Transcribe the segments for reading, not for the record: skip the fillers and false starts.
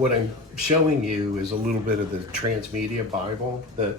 what I'm showing you is a little bit of the transmedia Bible that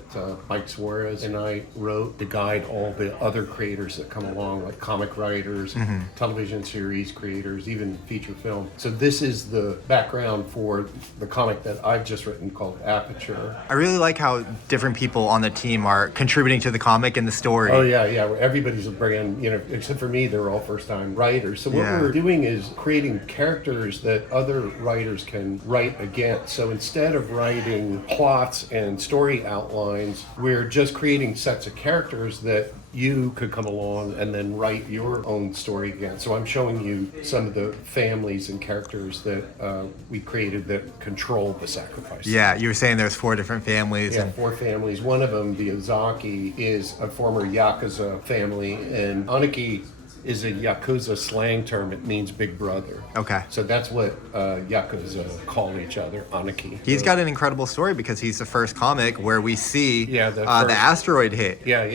Mike Suarez and I wrote to guide all the other creators that come along, like comic writers, television series creators, even feature film. So this is the background for the comic that I've just written called Aperture. I really like how different people on the team are contributing to the comic and the story. Oh yeah. Everybody's a brand, except for me, they're all first-time writers. So what we're doing is creating characters that other writers can write against. So instead of writing plots and story outlines, we're just creating sets of characters that you could come along and then write your own story again. So I'm showing you some of the families and characters that we created that control the sacrifice. Yeah, you were saying there's 4 different families. Yeah, 4 families. One of them, the Iceyyy, is a former Yakuza family, and Aniki is a Yakuza slang term. It means big brother. Okay. So that's what Yakuza call each other, Aniki. He's got an incredible story because he's the first comic where we see the first asteroid hit. Yeah.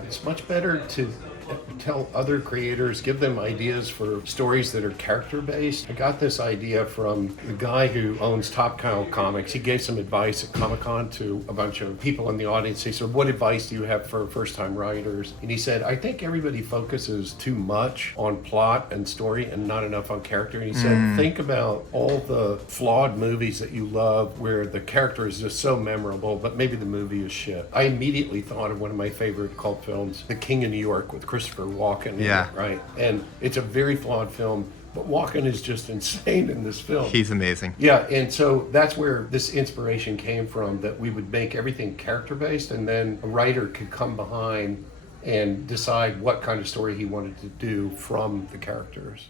It's much better to tell other creators, give them ideas for stories that are character-based. I got this idea from the guy who owns Top Cow Comics. He gave some advice at Comic-Con to a bunch of people in the audience. He said, what advice do you have for first-time writers? And he said, I think everybody focuses too much on plot and story and not enough on character. And he said, think about all the flawed movies that you love where the character is just so memorable, but maybe the movie is shit. I immediately thought of one of my favorite cult films, The King of New York, with Christopher Walken. Yeah. Right. And it's a very flawed film, but Walken is just insane in this film. He's amazing. Yeah, and so that's where this inspiration came from, that we would make everything character-based, and then a writer could come behind and decide what kind of story he wanted to do from the characters.